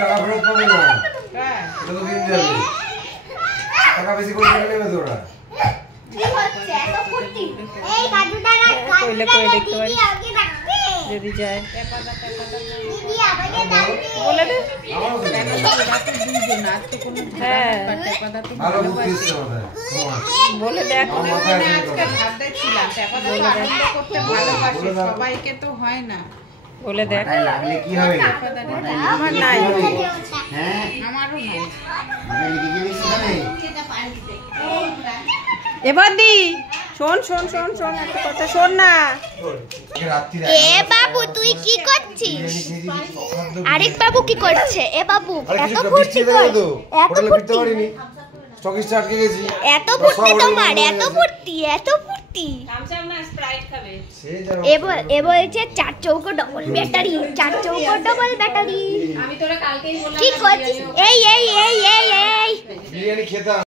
টাকা ফেরত পাবে না। হ্যাঁ এটা তো দিন যাবে, টাকা বেশি করে নেবে তোরা। কি হচ্ছে এত ফুটি? এই কাজুদারা কইলে কই দেখতে পারি যদি যায় দিদি আমাকে দাও বলে দে। হ্যাঁ ভালো বুদ্ধি এসছে আমাদের। বলে দেখ আজকে ভাত দেখছিলাম পেপারটা তো আনন্দ করতে ভালোবাসে সবাইকে তো হয় না। বলে দেখ মাথায় লাগলে কি হবে? আমার নাই হ্যাঁ আমারও নাই। মাথায় লেগে গেলে কি হবে? এবার দি শোন শোন শোন শোন একটা কথা শোন না। এ বাবু তুই কি করছিস? আরেক বাবু কি করছে? এ বাবু এত ফুর্তি কর, এত ফুর্তি, স্টকিস্ট আটকে গেছি। এত ফুর্তি তোমার, এত ফুর্তি, এত ফুর্তি। এ বলছে 4 চৌকো ডবল ব্যাটারি, 4 চৌকো ডবল ব্যাটারি। আমি তোরা কালকেই বললাম কি করছিস? এই এই এই এই এই বিরিয়ানি খেতাম।